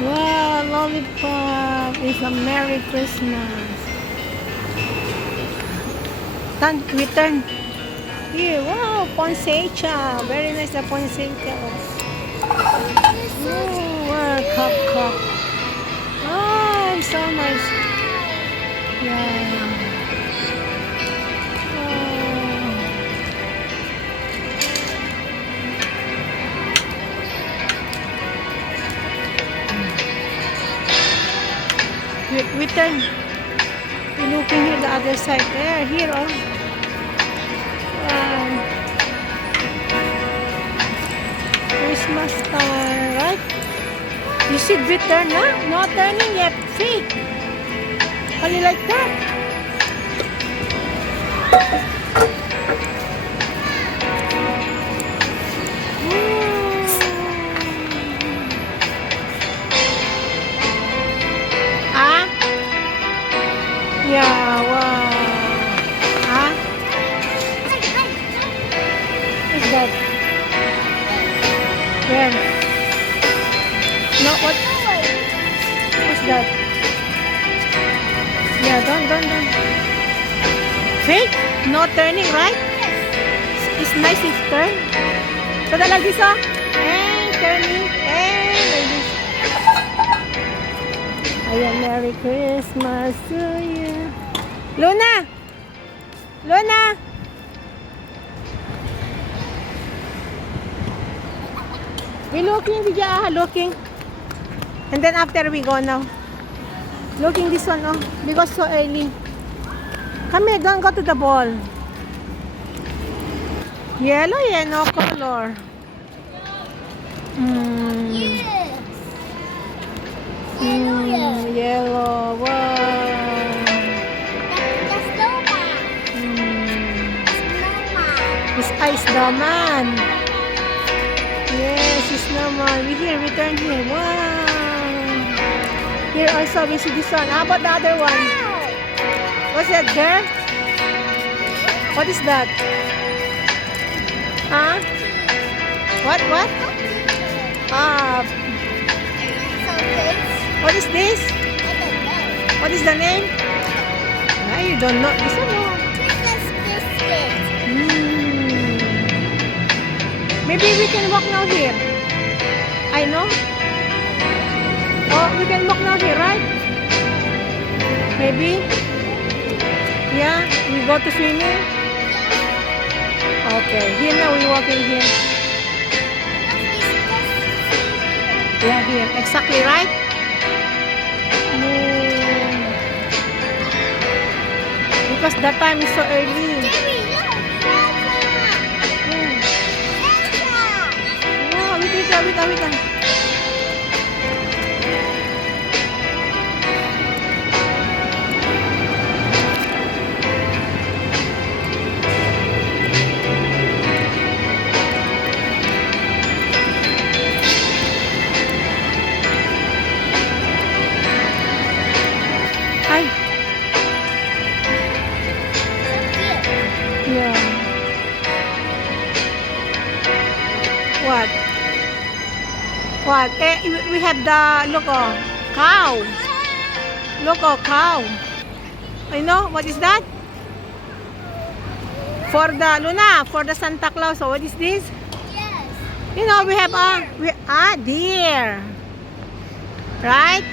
Wow, lollipop is a Merry Christmas. We turn. Here, wow, poinsettia. Very nice, the poinsettia. Oh, wow, cup. Oh, so nice. Yeah. We turn. We're looking here the other side. There, here, oh. Wow. Christmas time, right? You should be turn, huh? Not turning yet. See? Only like that. Ah? Yeah, wow. Ah? What's that? Where? No, what? What's that? Yeah, don't. Fake? No turning, right? It's nice if turn. So like this, oh. And turning. And like this. Ayan, Merry Christmas to you. Luna! Luna! We looking, Vijay, looking. And then after we go now. Looking this one, oh. Because so early. Come here, don't go to the ball. Yellow color. Yes. Yellow. Wow. The snowman. Snowman. It's ice snowman. Yes, it's snowman. We turn here. Wow. Here also we see this one. How about the other one? What's that there? What is that? Huh? What? What is this? What is the name? Ah, you don't know. This one, no. Maybe we can walk now here. I know. Oh, we can walk now here, right? Maybe. Yeah, we go to swimming. Okay, here now we walking here. Yeah, here. Exactly right? Because that time is so early. Wow, wait. Ay, yeah. What? What? We have the, look, oh, cow. Look, oh, cow. I know, what is that? For the, Luna, for the Santa Claus. So what is this? Yes. You know, we have deer. Right?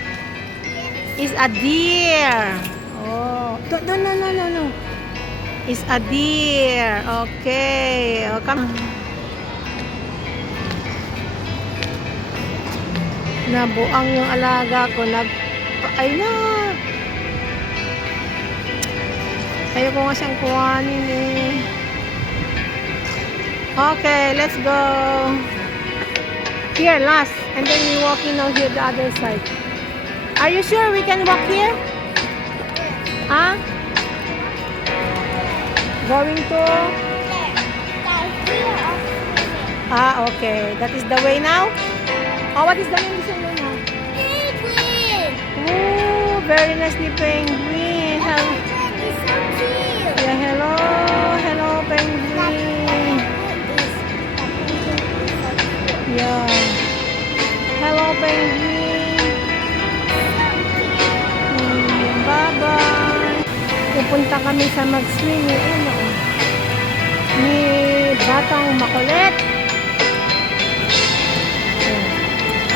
It's a deer. Oh, no. It's a deer. Okay. Oh, come. Nabuang yung alaga ko. Ay na. Ayoko nga siyang kuhanin eh. Okay, let's go. Here, last. And then we walking now here the other side. Are you sure we can walk here? Huh? Going to? Okay. That is the way now? Oh, what is the name of this one now? Penguin. Oh, very nicely penguin. Hello. It's so cute. Yeah, hello penguin. Yeah. Hello penguin. pupunta kami sa mag-swimming. Ano? Ni Batang Makulit. Ayan.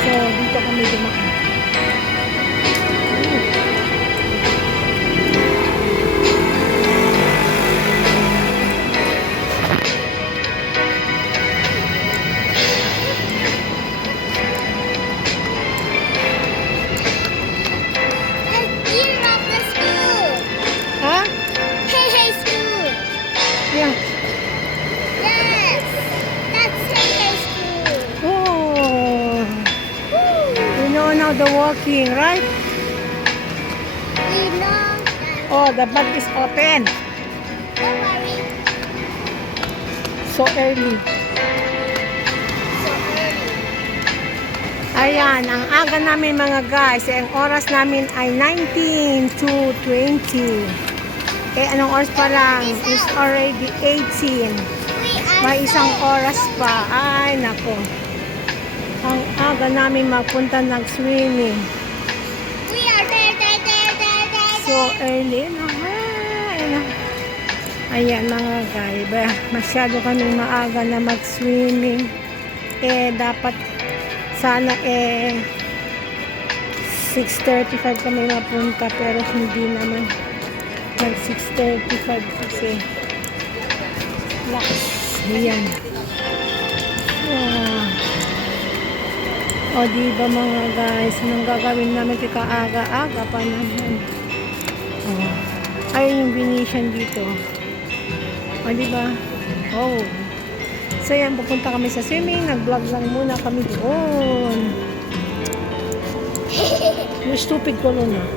So, dito kami dumaan. That's year of the school. Ha? Hey, hey, school. Yeah. Yes. That's hey, hey, school. Oh. Woo. You know now the walking, right? We know that. Oh, the bag is open. Don't worry. So early. So early. Ayan, ang aga namin mga guys, ang oras namin ay 19 to 20. Eh, anong oras pa lang? It's already 18. We are May isang so oras pa. Ay, nako. Ang aga namin magpunta nag-swimming. We are there. So early na. Ayan mga guys, masyado kami maaga na mag-swimming. Eh, dapat sana 6:35 kami mapunta pero hindi naman nag 6:35 kasi lakas. Ayan. O diba mga guys, anong gagawin namin kaka-aga-aga pa naman. Ayun yung Venetian dito. O diba? Oh. So yan, pupunta kami sa swimming. Nag-vlog lang muna kami doon. Yung stupid ko nun ah.